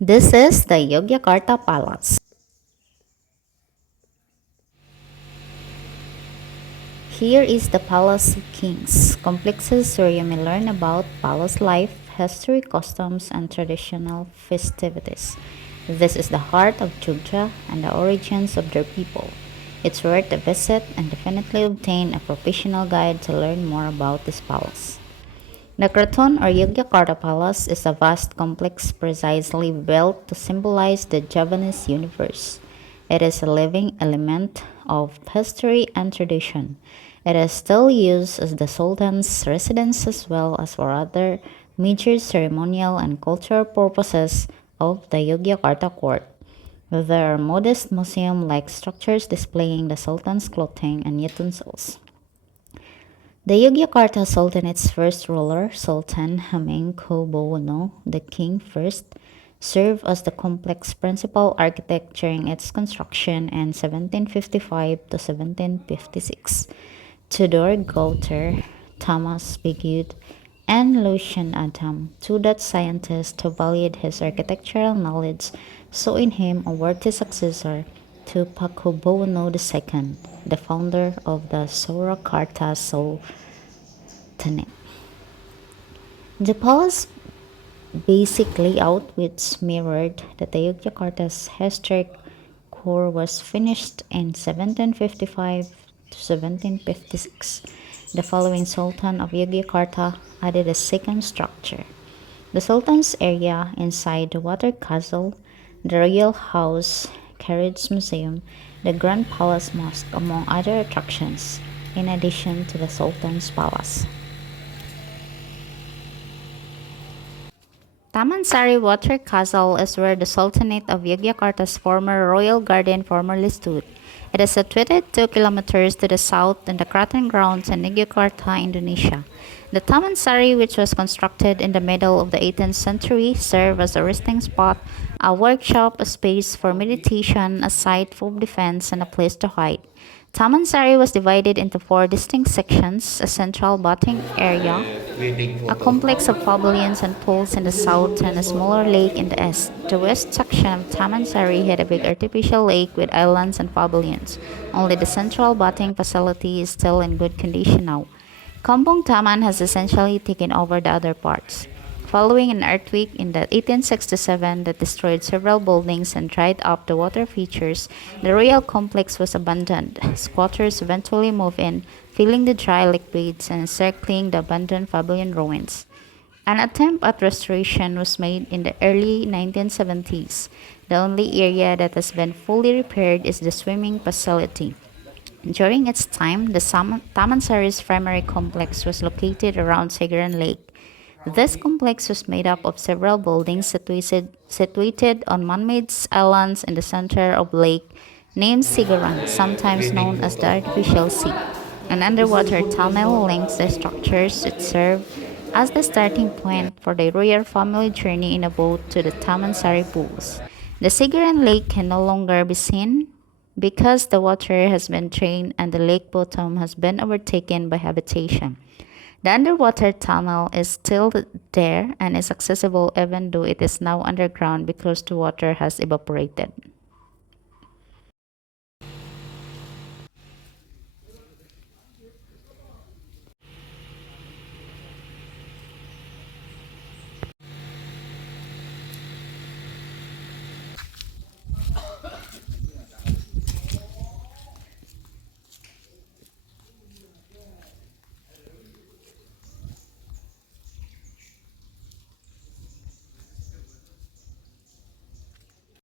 This is the Yogyakarta Palace. Here is the Palace of Kings, complexes where you may learn about palace life, history, customs, and traditional festivities. This is the heart of Jogja and the origins of their people. It's worth a visit and definitely obtain a professional guide to learn more about this palace. The Kraton or Yogyakarta Palace is a vast complex precisely built to symbolize the Javanese universe. It is a living element of history and tradition. It is still used as the Sultan's residence as well as for other major ceremonial and cultural purposes of the Yogyakarta court. There are modest museum-like structures displaying the Sultan's clothing and utensils. The Yogyakarta Sultanate's first ruler, Sultan Hamengkubuwono the King first, served as the complex principal architect during its construction in 1755 to 1756. Tudor Gauter, Thomas Bigude, and Lucian Adam, two Dutch scientists who valued his architectural knowledge, saw in him a worthy successor to Pakubuwono II, the founder of the Surakarta Sultanate. The palace basic layout, which mirrored the Yogyakarta's historic core, was finished in 1755 to 1756. The following Sultan of Yogyakarta added a second structure. The Sultan's area inside the water castle, the royal house, carriage museum, the Grand Palace Mosque, among other attractions, in addition to the Sultan's palace. Taman Sari Water Castle is where the Sultanate of Yogyakarta's former royal garden formerly stood. It is situated 2 kilometers to the south in the Kraton grounds in Yogyakarta, Indonesia. The Taman Sari, which was constructed in the middle of the 18th century, served as a resting spot, a workshop, a space for meditation, a site for defense, and a place to hide. Taman Sari was divided into four distinct sections: a central bathing area, a complex of pavilions and pools in the south, and a smaller lake in the east. The west section of Taman Sari had a big artificial lake with islands and pavilions. Only the central bathing facility is still in good condition now. Kampong Taman has essentially taken over the other parts. Following an earthquake in the 1867 that destroyed several buildings and dried up the water features, the royal complex was abandoned. Squatters eventually moved in, filling the dry lake beds and encircling the abandoned pavilion ruins. An attempt at restoration was made in the early 1970s. The only area that has been fully repaired is the swimming facility. During its time, the Taman Sari's primary complex was located around Sigaran Lake. This complex was made up of several buildings situated on man-made islands in the center of lake named Sigaran, sometimes known as the artificial sea. An underwater tunnel links the structures. It served as the starting point for the royal family journey in a boat to the Taman Sari pools. The Sigaran Lake can no longer be seen because the water has been drained and the lake bottom has been overtaken by habitation. The underwater tunnel is still there and is accessible even though it is now underground because the water has evaporated.